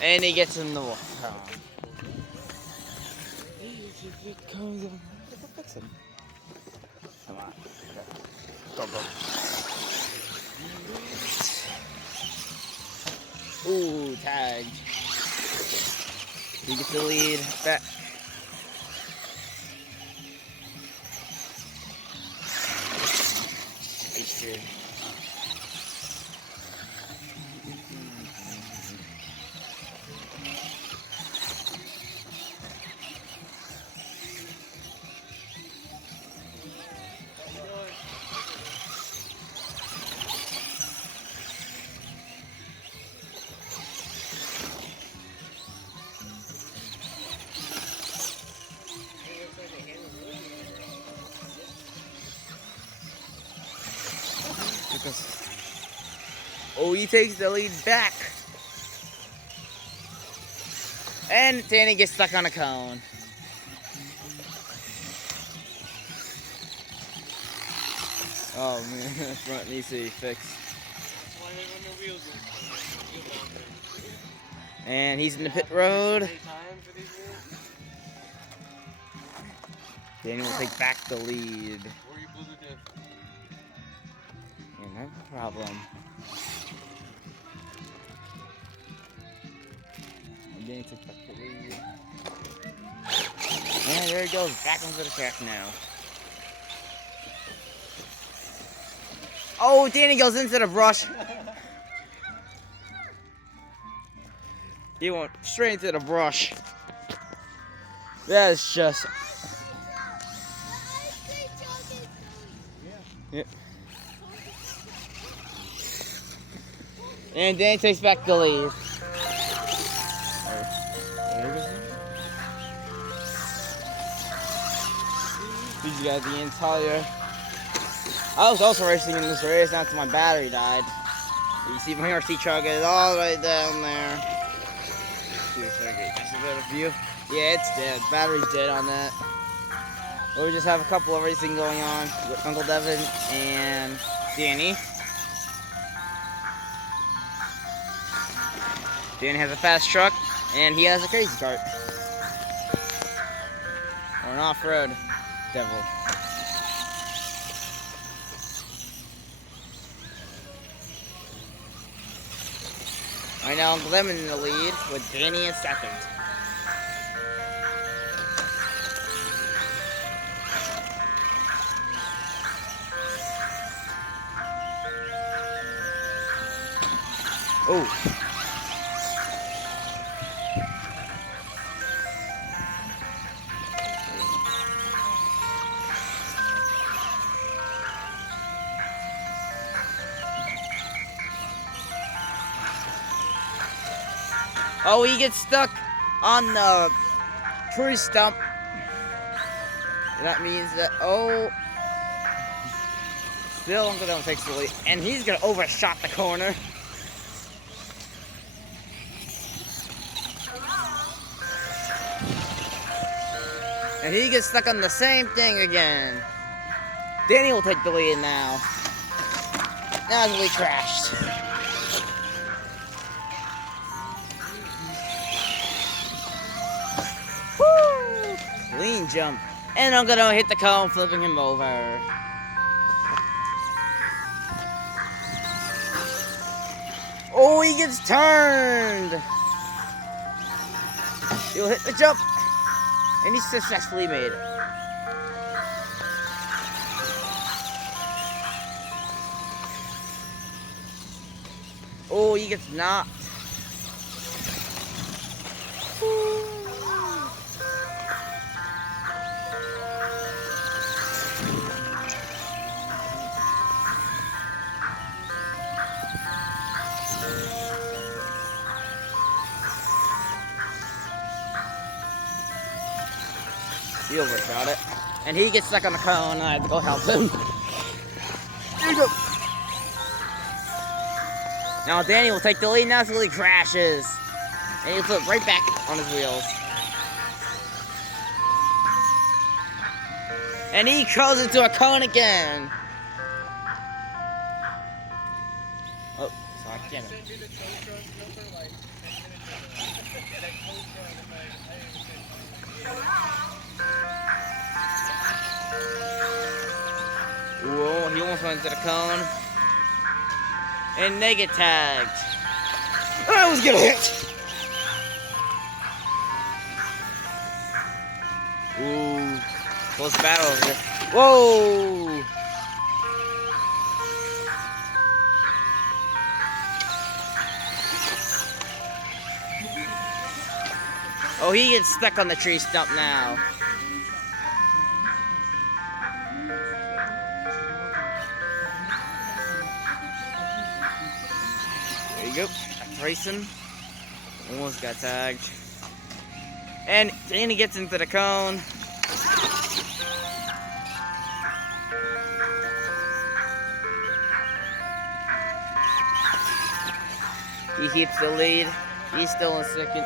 And he gets in the cone. Come on. Go, go. Ooh, tagged. He gets the lead back. H2. Oh, he takes the lead back. And Danny gets stuck on a cone. Oh man, front needs to be fixed. And he's in the pit road. Danny will take back the lead. Yeah, no problem. And Danny took back the lead. And there he goes, back onto the track now. Oh, Danny goes into the brush. He went straight into the brush. That is just... Yeah. And Danny takes back the lead. He's got the entire... I was also racing in this race after my battery died. You see my RC truck is all the way down there. See if I get just a better view. Yeah, it's dead. Battery's dead on that. But we just have a couple of racing going on with Uncle Devin and Danny. Danny has a fast truck, and he has a crazy kart. Or an off-road devil. Right now, Uncle Devin in the lead with Danny in second. Oh. Oh, he gets stuck on the tree stump. That means that, oh. Still, Uncle Devin takes the lead. And he's going to overshot the corner. And he gets stuck on the same thing again. Danny will take the lead now. Now he crashed. Woo! Clean jump. And I'm gonna hit the cone, flipping him over. Oh, he gets turned. He'll hit the jump. And he successfully made it. Oh, he gets knocked. He overshot it. And he gets stuck on the cone, and I have to go help him. Here we go. Now Danny will take the lead now until he crashes. And he'll flip right back on his wheels. And he goes into a cone again. Oh, sorry, damn it. Whoa, he almost went to the cone. And they get tagged. I was gonna hit. Ooh, close battle over there. Whoa! Oh, he gets stuck on the tree stump now. There you go. That's racing. Almost got tagged. And Danny gets into the cone. He keeps the lead. He's still in second.